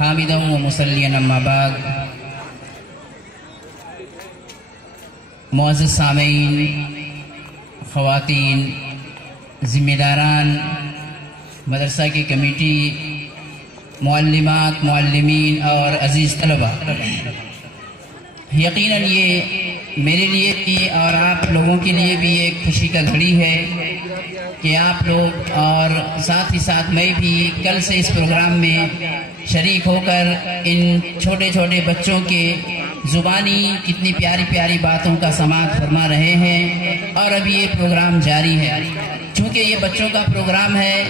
حامدا و مسلیًا اما بعد. معزز سامعین، خواتین، ذمہ داران، مدرسہ کی کمیٹی، معلمات، معلمین اور عزیز طلبہ، یقیناً یہ میرے لیے بھی اور آپ لوگوں کے لیے بھی ایک خوشی کا گھڑی ہے کہ آپ لوگ اور ساتھ ہی ساتھ میں بھی کل سے اس پروگرام میں شریک ہو کر ان چھوٹے چھوٹے بچوں کے زبانی کتنی پیاری پیاری باتوں کا سماعت فرما رہے ہیں. اور اب یہ پروگرام جاری ہے. چونکہ یہ بچوں کا پروگرام ہے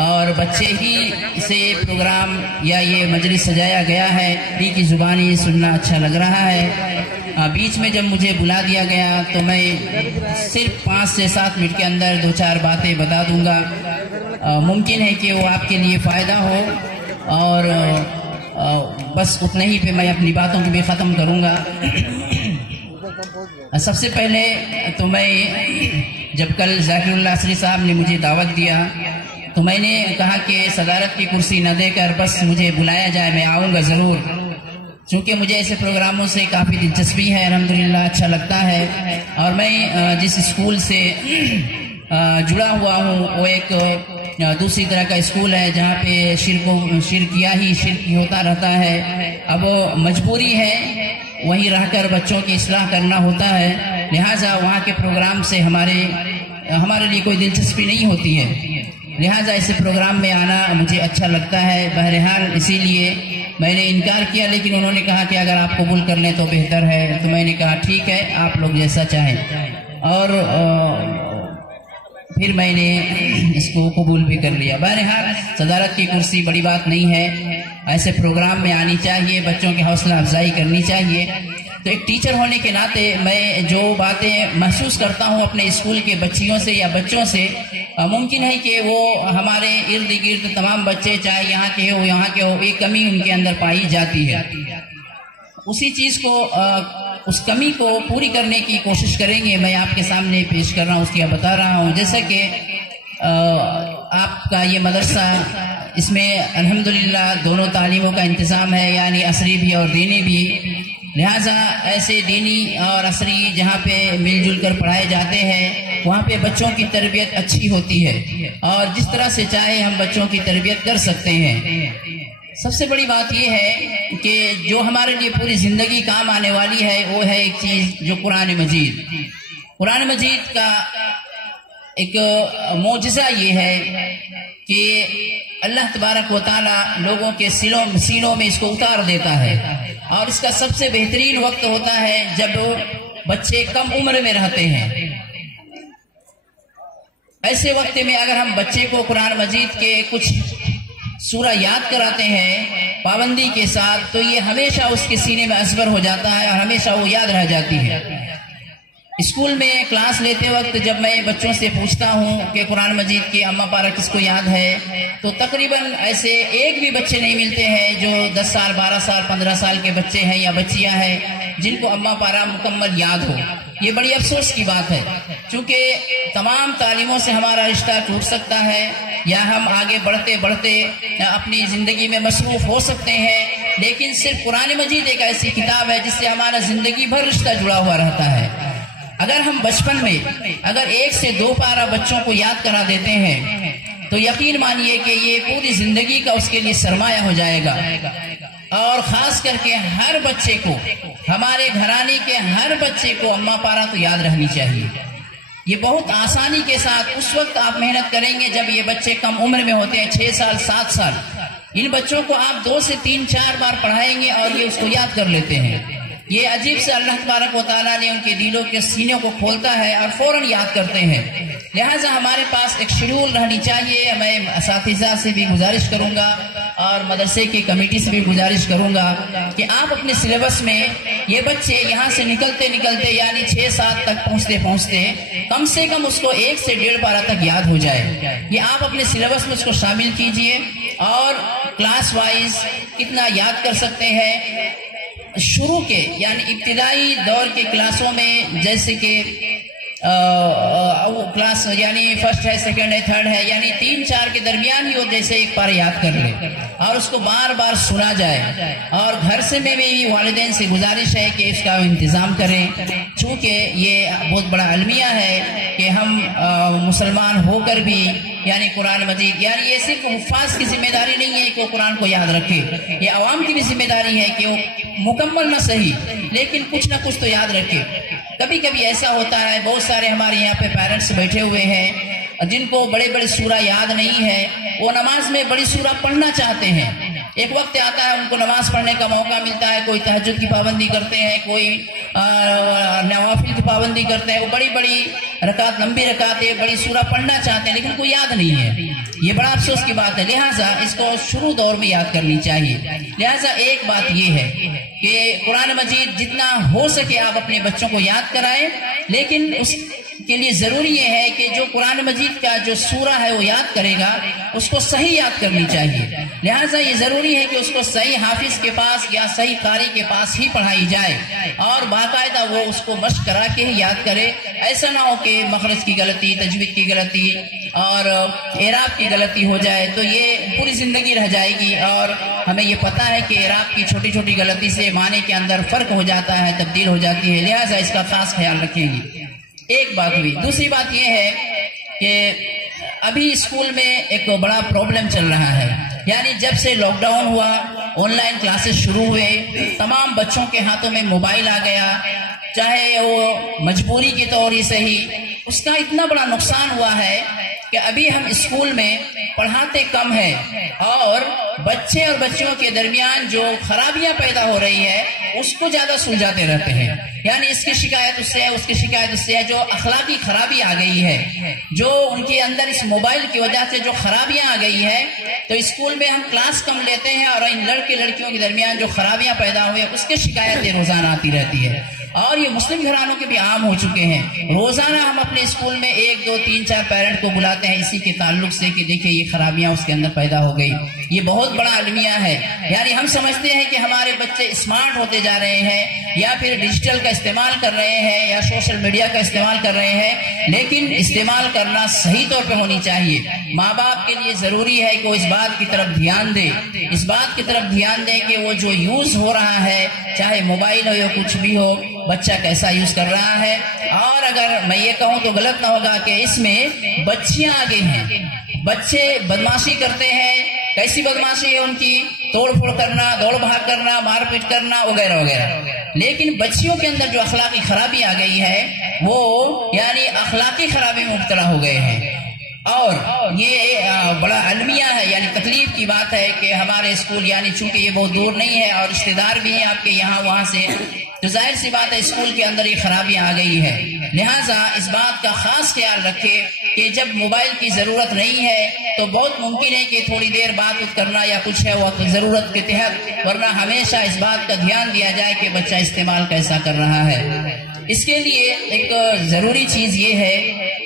اور بچے ہی سے یہ پروگرام یا یہ مجلس سجایا گیا ہے، انہی کی زبانی سننا اچھا لگ رہا ہے. بیچ میں جب مجھے بلا دیا گیا تو میں صرف 5 سے 7 منٹ کے اندر 2-4 باتیں بتا دوں گا. ممکن ہے کہ وہ آپ کے لیے فائدہ ہو اور بس اتنا ہی پہ میں اپنی باتوں کو بھی ختم کروں گا. سب سے پہلے تو میں جب کل ذاکر اللہ عصری صاحب نے مجھے دعوت دیا تو میں نے کہا کہ صدارت کی کرسی نہ دے کر بس مجھے بلایا جائے، میں آؤں گا ضرور. چونکہ مجھے ایسے پروگراموں سے کافی دلچسپی ہے، الحمدللہ اچھا لگتا ہے. اور میں جس اسکول سے جڑا ہوا ہوں وہ ایک دوسری طرح کا اسکول ہے جہاں پہ شرک ہوتا رہتا ہے. اب مجبوری ہے وہیں رہ کر بچوں کی اصلاح کرنا ہوتا ہے، لہٰذا وہاں کے پروگرام سے ہمارے لیے کوئی دلچسپی نہیں ہوتی ہے، لہٰذا ایسے پروگرام میں آنا مجھے اچھا لگتا ہے. بہرحال اسی لیے میں نے انکار کیا، لیکن انہوں نے کہا کہ اگر آپ قبول کر لیں تو بہتر ہے. تو میں نے کہا ٹھیک ہے، آپ لوگ جیسا چاہیں. اور پھر میں نے اس کو قبول بھی کر لیا. بہرحال صدارت کی کرسی بڑی بات نہیں ہے، ایسے پروگرام میں آنی چاہیے، بچوں کی حوصلہ افزائی کرنی چاہیے. تو ایک ٹیچر ہونے کے ناطے میں جو باتیں محسوس کرتا ہوں اپنے اسکول کے بچیوں سے یا بچوں سے، ممکن ہے کہ وہ ہمارے ارد گرد تمام بچے چاہے یہاں کے ہو یہاں کے ہو، ایک کمی ان کے اندر پائی جاتی ہے. اسی چیز کو اس کمی کو پوری کرنے کی کوشش کریں گے. میں آپ کے سامنے پیش کر رہا ہوں، اس کی بتا رہا ہوں. جیسا کہ آپ کا یہ مدرسہ، اس میں الحمدللہ دونوں تعلیموں کا انتظام ہے، یعنی عصری بھی اور دینی بھی. لہٰذا ایسے دینی اور عصری جہاں پہ مل جل کر پڑھائے جاتے ہیں وہاں پہ بچوں کی تربیت اچھی ہوتی ہے اور جس طرح سے چاہے ہم بچوں کی تربیت کر سکتے ہیں. سب سے بڑی بات یہ ہے کہ جو ہمارے لیے پوری زندگی کام آنے والی ہے وہ ہے ایک چیز، جو قرآن مجید کا ایک معجزہ یہ ہے کہ اللہ تبارک و تعالی لوگوں کے سینوں میں اس کو اتار دیتا ہے. اور اس کا سب سے بہترین وقت ہوتا ہے جب بچے کم عمر میں رہتے ہیں. ایسے وقت میں اگر ہم بچے کو قرآن مجید کے کچھ سورہ یاد کراتے ہیں پابندی کے ساتھ تو یہ ہمیشہ اس کے سینے میں ازبر ہو جاتا ہے اور ہمیشہ وہ یاد رہ جاتی ہے. اسکول میں کلاس لیتے وقت جب میں بچوں سے پوچھتا ہوں کہ قرآن مجید کی اماں پارہ کس کو یاد ہے تو تقریباً ایسے ایک بھی بچے نہیں ملتے ہیں جو 10 سال 12 سال 15 سال کے بچے ہیں یا بچیاں ہیں جن کو اماں پارہ مکمل یاد ہو. یہ بڑی افسوس کی بات ہے، چونکہ تمام تعلیموں سے ہمارا رشتہ ٹوٹ سکتا ہے یا ہم آگے بڑھتے بڑھتے اپنی زندگی میں مصروف ہو سکتے ہیں، لیکن صرف قرآن مجید ایک ایسی کتاب ہے جس سے ہمارا زندگی بھر رشتہ جڑا ہوا رہتا ہے. اگر ہم بچپن میں اگر 1 سے 2 پارہ بچوں کو یاد کرا دیتے ہیں تو یقین مانیے کہ یہ پوری زندگی کا اس کے لیے سرمایہ ہو جائے گا. اور خاص کر کے ہر بچے کو، ہمارے گھرانے کے ہر بچے کو اماں پارہ تو یاد رہنی چاہیے. یہ بہت آسانی کے ساتھ اس وقت آپ محنت کریں گے جب یہ بچے کم عمر میں ہوتے ہیں، 6 سال 7 سال. ان بچوں کو آپ 2 سے 3 4 بار پڑھائیں گے اور یہ اس کو یاد کر لیتے ہیں. یہ عجیب سے اللہ تبارک و تعالیٰ نے ان کے دلوں کے سینوں کو کھولتا ہے اور فوراً یاد کرتے ہیں. لہٰذا ہمارے پاس ایک شیڈول رہنی چاہیے. میں اساتذہ سے بھی گزارش کروں گا اور مدرسے کی کمیٹی سے بھی گزارش کروں گا کہ آپ اپنے سلیبس میں یہ بچے یہاں سے نکلتے یعنی 6-7 تک پہنچتے کم سے کم اس کو 1 سے 1.5 پارہ تک یاد ہو جائے. یہ آپ اپنے سلیبس میں اس کو شامل کیجئے اور کلاس وائز کتنا یاد کر سکتے ہیں. شروع کے یعنی ابتدائی دور کے کلاسوں میں جیسے کہ کلاس یعنی فرسٹ ہے، سیکنڈ ہے، تھرڈ ہے، یعنی 3-4 کے درمیان ہی وہ جیسے ایک بار یاد کر لے اور اس کو بار بار سنا جائے. اور گھر سے میں بھی والدین سے گزارش ہے کہ اس کا انتظام کریں، چونکہ یہ بہت بڑا المیہ ہے کہ ہم مسلمان ہو کر بھی یعنی قرآن مجید، یعنی یہ صرف حفاظ کی ذمہ داری نہیں ہے کہ وہ قرآن کو یاد رکھے، یہ عوام کی بھی ذمہ داری ہے کہ وہ مکمل نہ صحیح لیکن کچھ نہ کچھ تو یاد رکھے. کبھی کبھی ایسا ہوتا ہے، بہت سارے ہمارے یہاں پہ پیرنٹس بیٹھے ہوئے ہیں جن کو بڑے بڑے سورہ یاد نہیں ہے، وہ نماز میں بڑی سورہ پڑھنا چاہتے ہیں. ایک وقت آتا ہے ان کو نماز پڑھنے کا موقع ملتا ہے، کوئی تہجد کی پابندی کرتے ہیں، کوئی نوافل کی پابندی کرتے ہیں، وہ بڑی بڑی رکعت، لمبی رکعت ہے، بڑی سورہ پڑھنا چاہتے ہیں لیکن کوئی یاد نہیں ہے. یہ بڑا افسوس کی بات ہے، لہٰذا اس کو شروع دور میں یاد کرنی چاہیے. لہٰذا ایک بات یہ ہے کہ قرآن مجید جتنا ہو سکے آپ اپنے بچوں کو یاد کرائیں، لیکن اس کے لیے ضروری یہ ہے کہ جو قرآن مجید کا جو سورہ ہے وہ یاد کرے گا اس کو صحیح یاد کرنی چاہیے. لہٰذا یہ ضروری ہے کہ اس کو صحیح حافظ کے پاس یا صحیح قاری کے پاس ہی پڑھائی جائے اور باقاعدہ وہ اس کو مشق کرا کے ہی یاد کرے. ایسا نہ ہو کہ مخرج کی غلطی، تجوید کی غلطی اور اعراب کی غلطی ہو جائے تو یہ پوری زندگی رہ جائے گی. اور ہمیں یہ پتہ ہے کہ اعراب کی چھوٹی چھوٹی غلطی سے معنی کے اندر فرق ہو جاتا ہے، تبدیل ہو جاتی ہے. لہٰذا اس کا خاص خیال رکھیں گے. ایک بات ہوئی. دوسری بات یہ ہے کہ ابھی اسکول میں ایک بڑا پرابلم چل رہا ہے، یعنی جب سے لاک ڈاؤن ہوا، آن لائن کلاسز شروع ہوئے، تمام بچوں کے ہاتھوں میں موبائل آ گیا، چاہے وہ مجبوری کے طور ہی صحیح. اس کا اتنا بڑا نقصان ہوا ہے کہ ابھی ہم اسکول میں پڑھاتے کم ہیں اور بچے اور بچیوں کے درمیان جو خرابیاں پیدا ہو رہی ہے اس کو زیادہ سلجھاتے رہتے ہیں. یعنی اس کی شکایت اس سے ہے، اس کی شکایت اس سے ہے. جو اخلاقی خرابی آ گئی ہے، جو ان کے اندر اس موبائل کی وجہ سے جو خرابیاں آ گئی ہے، تو اسکول میں ہم کلاس کم لیتے ہیں اور ان لڑکے لڑکیوں کے درمیان جو خرابیاں پیدا ہوئی اس کی شکایتیں روزانہ آتی رہتی ہے. اور یہ مسلم گھرانوں کے بھی عام ہو چکے ہیں. روزانہ ہم اپنے اسکول میں 1 2 3 4 پیرنٹ کو بلاتے ہیں اسی کے تعلق سے کہ دیکھیں یہ خرابیاں اس کے اندر پیدا ہو گئی. یہ بہت بڑا المیہ ہے. یعنی ہم سمجھتے ہیں کہ ہمارے بچے اسمارٹ ہوتے جا رہے ہیں یا پھر ڈیجیٹل کا استعمال کر رہے ہیں یا سوشل میڈیا کا استعمال کر رہے ہیں، لیکن استعمال کرنا صحیح طور پہ ہونی چاہیے. ماں باپ کے لیے ضروری ہے کہ وہ اس بات کی طرف دھیان دے، اس بات کی طرف دھیان دے کہ وہ جو یوز ہو رہا ہے، چاہے موبائل ہو یا کچھ بھی ہو، بچہ کیسا یوز کر رہا ہے. اور اگر میں یہ کہوں تو غلط نہ ہوگا کہ اس میں بچیاں آگے ہیں. بچے بدماشی کرتے ہیں، کیسی بدماشی ہے ان کی؟ توڑ پھوڑ کرنا، دوڑ بھاگ کرنا، مار پیٹ کرنا وغیرہ وغیرہ. لیکن بچیوں کے اندر جو اخلاقی خرابی آ گئی ہے وہ یعنی اخلاقی خرابی میں مبتلا ہو گئے ہیں. اور یہ بڑا المیہ ہے، یعنی تکلیف کی بات ہے کہ ہمارے اسکول یعنی چونکہ یہ بہت دور نہیں ہے اور رشتے دار بھی ہیں آپ کے یہاں وہاں سے، تو ظاہر سی بات ہے اسکول کے اندر یہ خرابیاں آ گئی ہے. لہٰذا اس بات کا خاص خیال رکھے کہ جب موبائل کی ضرورت نہیں ہے تو بہت ممکن ہے کہ تھوڑی دیر بات کرنا یا کچھ ہے وہ ضرورت کے تحت، ورنہ ہمیشہ اس بات کا دھیان دیا جائے کہ بچہ استعمال کیسا کر رہا ہے. اس کے لیے ایک ضروری چیز یہ ہے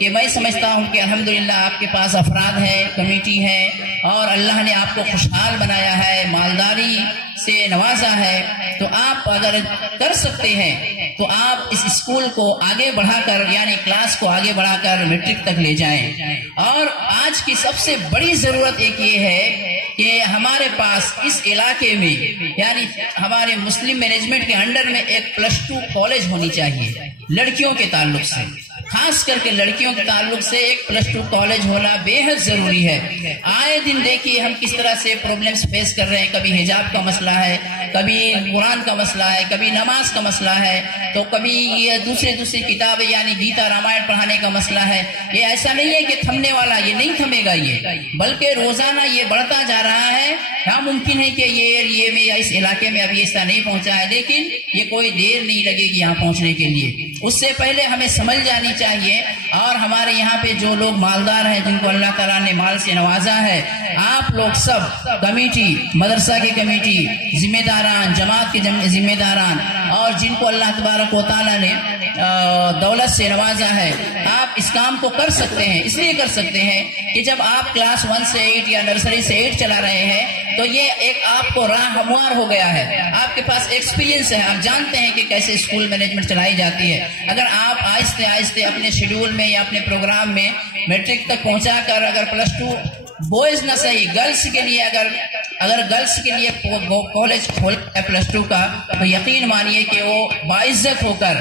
کہ میں سمجھتا ہوں کہ الحمدللہ آپ کے پاس افراد ہیں، کمیٹی ہے اور اللہ نے آپ کو خوشحال بنایا ہے، مالداری سے نوازا ہے، تو آپ اگر کر سکتے ہیں تو آپ اس اسکول کو آگے بڑھا کر یعنی کلاس کو آگے بڑھا کر میٹرک تک لے جائیں. اور آج کی سب سے بڑی ضرورت ایک یہ ہے کہ ہمارے پاس اس علاقے میں یعنی ہمارے مسلم مینجمنٹ کے انڈر میں ایک +2 کالج ہونی چاہیے لڑکیوں کے تعلق سے. خاص کر کے لڑکیوں کے تعلق سے ایک +2 کالج ہونا بے حد ضروری ہے. آئے دن دیکھیے ہم کس طرح سے پرابلمز فیس کر رہے ہیں. کبھی حجاب کا مسئلہ ہے، کبھی قرآن کا مسئلہ ہے، کبھی نماز کا مسئلہ ہے، تو کبھی یہ دوسری کتابیں یعنی گیتا رامائن پڑھانے کا مسئلہ ہے. یہ ایسا نہیں ہے کہ تھمنے والا، یہ نہیں تھمے گا یہ، بلکہ روزانہ یہ بڑھتا جا رہا ہے. ہاں ممکن ہے کہ یہ ایریے میں یا اس علاقے میں ابھی ایسا نہیں پہنچا ہے، لیکن یہ کوئی دیر نہیں لگے گی یہاں پہنچنے کے لیے. اس سے پہلے ہمیں سمجھ جانی چاہیے. اور ہمارے یہاں پہ جو لوگ مالدار ہیں، جن کو اللہ تعالیٰ نے مال سے نوازا ہے، آپ لوگ سب کمیٹی، مدرسہ کی کمیٹی، ذمہ داران، جماعت کے ذمہ داران، اور جن کو اللہ تبارک و تعالیٰ نے دولت سے نوازا ہے، آپ اس کام کو کر سکتے ہیں۔ اس لیے کر سکتے ہیں کہ جب آپ کلاس 1 سے 8 یا نرسری سے 8 چلا رہے ہیں تو یہ ایک آپ کو راہ ہموار ہو گیا ہے، آپ کے پاس ایکسپیرینس ہے، آپ جانتے ہیں کہ کیسے اسکول مینجمنٹ چلائی جاتی ہے۔ اگر آپ آہستہ آہستہ اپنے شیڈول میں یا اپنے پروگرام میں میٹرک تک پہنچا کر اگر +2 بوائز نہ صحیح گرلس کے لیے اگر گرلس کے لیے کالج کھولا ہے +2 کا، تو یقین مانیے کہ وہ باعزت ہو کر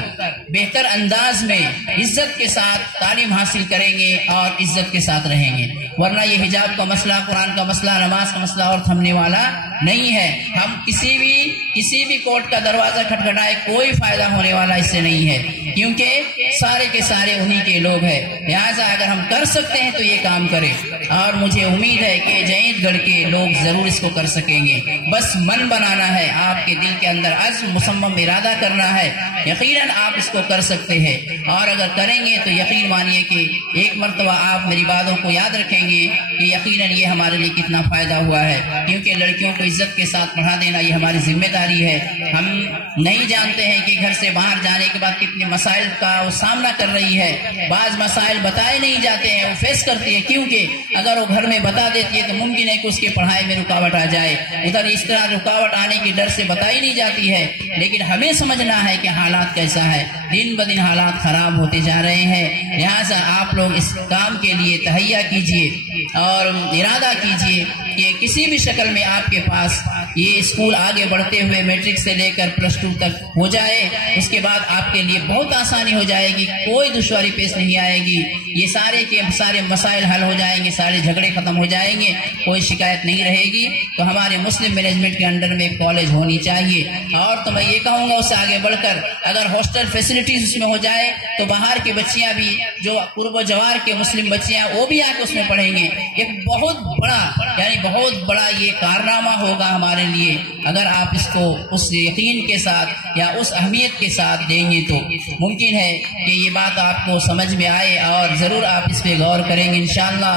بہتر انداز میں عزت کے ساتھ تعلیم حاصل کریں گے اور عزت کے ساتھ رہیں گے۔ ورنہ یہ حجاب کا مسئلہ، قرآن کا مسئلہ، نماز کا مسئلہ اور تھمنے والا نہیں ہے۔ ہم کسی بھی کورٹ کا دروازہ کھٹکھٹائے کوئی فائدہ ہونے والا اس سے نہیں ہے، کیونکہ سارے کے سارے انہی کے لوگ ہیں۔ لہٰذا اگر ہم کر سکتے ہیں تو یہ کام کریں، اور مجھے امید ہے کہ جیت گڑھ کے لوگ ضرور اس کو کر سکیں گے۔ بس من بنانا ہے، آپ کے دل کے اندر عزم مصمم ارادہ کرنا ہے، یقیناً آپ اس کو کر سکتے ہیں۔ اور اگر کریں گے تو یقین مانیے کہ ایک مرتبہ آپ میری باتوں کو یاد رکھیں گے کہ یقیناً یہ ہمارے لیے کتنا فائدہ ہوا ہے، کیونکہ لڑکیوں کو عزت کے ساتھ پڑھا دینا یہ ہماری ذمہ داری ہے۔ ہم نہیں جانتے ہیں کہ گھر سے باہر جانے کے بعد کتنے مسائل کا وہ سامنا کر رہی ہے۔ بعض مسائل بتائے نہیں جاتے ہیں، وہ فیس کرتی ہے، کیونکہ اگر وہ گھر میں بتا دیتی ہے تو ممکن ہے کہ اس کے پڑھائی میں رکاوٹ آ جائے، ادھر اس طرح رکاوٹ آنے کی ڈر سے بتائی نہیں جاتی ہے۔ لیکن ہمیں سمجھنا ہے کہ حالات کیسا ہے، دن بدن حالات خراب ہوتے جا رہے ہیں۔ لہٰذا آپ لوگ اس کام کے لیے تہیہ کیجئے اور ارادہ کیجئے کہ کسی بھی شکل میں آپ کے پاس یہ اسکول آگے بڑھتے ہوئے میٹرک سے لے کر +2 تک ہو جائے، اس کے بعد آپ کے لیے بہت آسانی ہو جائے گی، کوئی دشواری پیش نہیں آئے گی، یہ سارے کے سارے مسائل حل ہو جائیں گے، سارے جھگڑے ختم ہو جائیں گے، کوئی شکایت نہیں رہے گی۔ تو ہمارے مسلم مینجمنٹ کے انڈر میں ایک کالج ہونی چاہیے۔ اور تو میں یہ کہوں گا اس سے آگے بڑھ کر اگر ہاسٹل فیسلٹیز اس میں ہو جائے تو باہر کی بچیاں بھی، جو قرب و جوار کے مسلم بچیاں، وہ بھی آ کے اس میں پڑھیں گے۔ ایک بہت بڑا یہ کارنامہ ہوگا ہمارے لیے اگر آپ اس کو اس یقین کے ساتھ یا اس اہمیت کے ساتھ دیں گے تو ممکن ہے کہ یہ بات آپ کو سمجھ میں آئے اور ضرور آپ اس پہ غور کریں گے انشاءاللہ۔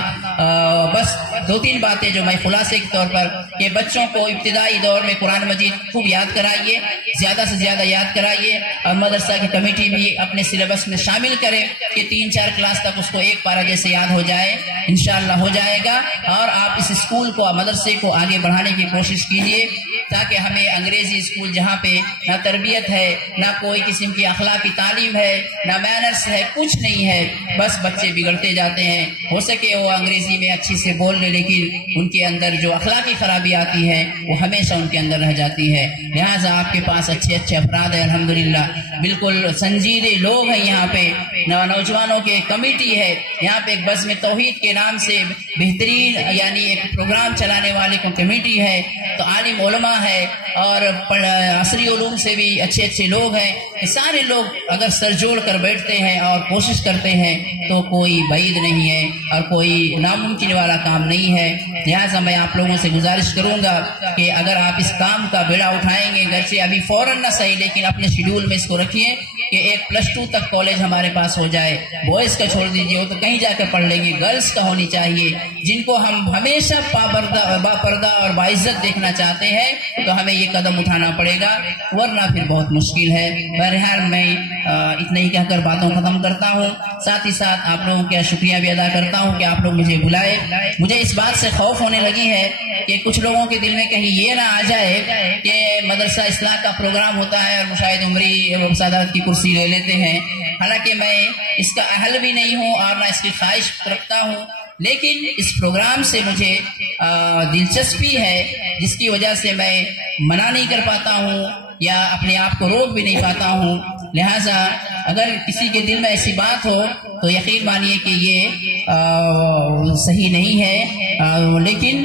بس 2-3 باتیں جو میں خلاصے کے طور پر کہ بچوں کو ابتدائی دور میں قرآن مجید خوب یاد کرائیے، زیادہ سے زیادہ یاد کرائیے، اور مدرسہ کی کمیٹی بھی اپنے سلیبس میں شامل کرے کہ 3-4 کلاس تک اس کو ایک پارہ جیسے یاد ہو جائے، انشاءاللہ ہو جائے گا۔ اور آپ اس اسکول کو، مدرسے کو آگے بڑھانے کی کوشش کیجیے تاکہ ہمیں انگریزی اسکول جہاں پہ نہ تربیت ہے، نہ کوئی قسم کی اخلاقی تعلیم ہے، نہ مینرس ہے، کچھ نہیں ہے، بس بچے بگڑتے جاتے ہیں۔ ہو سکے وہ انگریزی میں اچھی سے بول لے، لیکن ان کے اندر جو اخلاقی خرابی آتی ہے وہ ہمیشہ ان کے اندر رہ جاتی ہے۔ لہٰذا آپ کے پاس اچھے افراد ہیں الحمدللہ، بالکل سنجیدے لوگ ہیں یہاں پہ، نوجوانوں کے کمیٹی ہے یہاں پہ، ایک بزم توحید کے نام سے بہترین یعنی ایک پروگرام چلانے والے کو کمیٹی ہے، تو عالم علماء ہے اور عصری علوم سے بھی اچھے لوگ ہیں۔ یہ سارے لوگ اگر سر جوڑ کر بیٹھتے ہیں اور کوشش کرتے ہیں تو کوئی بعید نہیں ہے اور کوئی ناممکن والا کام نہیں ہے۔ لہٰذا میں آپ لوگوں سے گزارش کروں گا کہ اگر آپ اس کام کا بیڑا اٹھائیں گے، گرچہ ابھی فوراً نہ صحیح لیکن اپنے شیڈول میں اس کو رکھیے کہ ایک +2 تک کالج ہمارے پاس ہو جائے۔ بوائز کا چھوڑ دیجیے، وہ تو کہیں جا کر پڑھ لیں گے، گرلس کا ہونی چاہیے، جن کو ہم ہمیشہ باپردہ اور باعزت دیکھنا چاہتے ہیں تو ہمیں یہ قدم اٹھانا پڑے گا، ورنہ پھر بہت مشکل ہے۔ بہرحال میں اتنا ہی کہہ کر باتوں ختم کرتا ہوں، ساتھ ہی ساتھ آپ لوگوں کا شکریہ بھی ادا کرتا ہوں کہ آپ لوگ مجھے بلائے۔ مجھے اس بات سے خوف ہونے لگی ہے کہ کچھ لوگوں کے دل میں کہیں یہ نہ آ جائے کہ مدرسہ اصلاح کا پروگرام ہوتا ہے اور مشاہد عمری صدارت کی کرسی لے لیتے ہیں، حالانکہ میں اس کا اہل بھی نہیں ہوں اور نہ اس کی خواہش رکھتا ہوں، لیکن اس پروگرام سے مجھے دلچسپی ہے جس کی وجہ سے میں منع نہیں کر پاتا ہوں یا اپنے آپ کو روک بھی نہیں پاتا ہوں۔ لہٰذا اگر کسی کے دل میں ایسی بات ہو تو یقین مانیے کہ یہ صحیح نہیں ہے، لیکن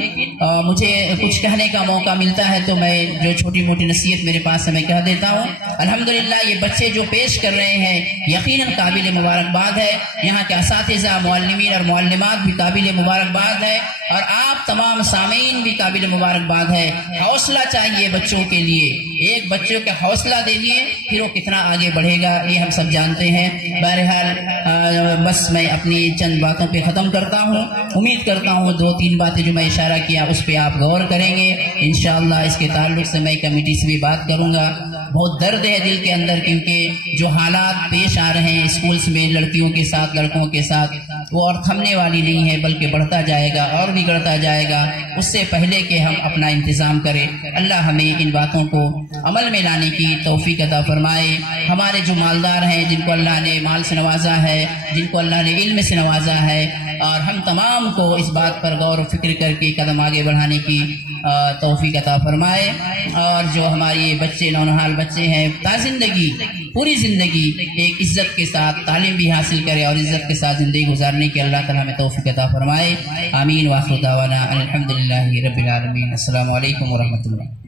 مجھے کچھ کہنے کا موقع ملتا ہے تو میں جو چھوٹی موٹی نصیحت میرے پاس ہے میں کہہ دیتا ہوں۔ الحمدللہ یہ بچے جو پیش کر رہے ہیں یقیناً قابل مبارکباد ہے، یہاں کے اساتذہ، معلمین اور معلمات بھی قابل مبارکباد ہے، اور آپ تمام سامعین بھی قابل مبارکباد ہے۔ حوصلہ چاہیے بچوں کے لیے، ایک بچوں کا حوصلہ دیجیے پھر وہ کتنا آگے بڑھے گا یہ ہم سب جانتے ہیں۔ بہرحال بس میں اپنی چند باتوں پہ ختم کرتا ہوں. امید کرتا ہوں 2-3 باتیں جو میں اشارہ کیا اس پہ آپ غور کریں گے انشاءاللہ. اس کے تعلق سے میں کمیٹی سے بھی بات کروں گا. بہت درد ہے دل کے اندر، کیونکہ جو حالات پیش آ رہے ہیں اسکولز میں لڑکیوں کے ساتھ لڑکوں کے ساتھ، وہ اور تھمنے والی نہیں ہے، بلکہ بڑھتا جائے گا اور بگڑتا جائے گا. اس سے پہلے کہ ہم اپنا انتظام کریں، اللہ ہمیں ان باتوں کو عمل میں لانے کی توفیق عطا فرمائے. ہمارے جو مالدار ہیں، جن کو اللہ نے مال سے نوازا ہے، جن کو اللہ نے علم سے نوازا ہے، اور ہم تمام کو اس بات پر غور و فکر کر کے قدم آگے بڑھانے کی توفیق عطا فرمائے. اور جو ہماری بچے نونہال بچے ہیں، تا زندگی پوری زندگی ایک عزت کے ساتھ تعلیم بھی حاصل کرے اور عزت کے ساتھ زندگی گزارنے کی اللہ تعالیٰ ہمیں توفیق عطا فرمائے. آمین. وآخر دعوانا الحمدللہ رب العالمین. السلام علیکم ورحمۃ اللہ.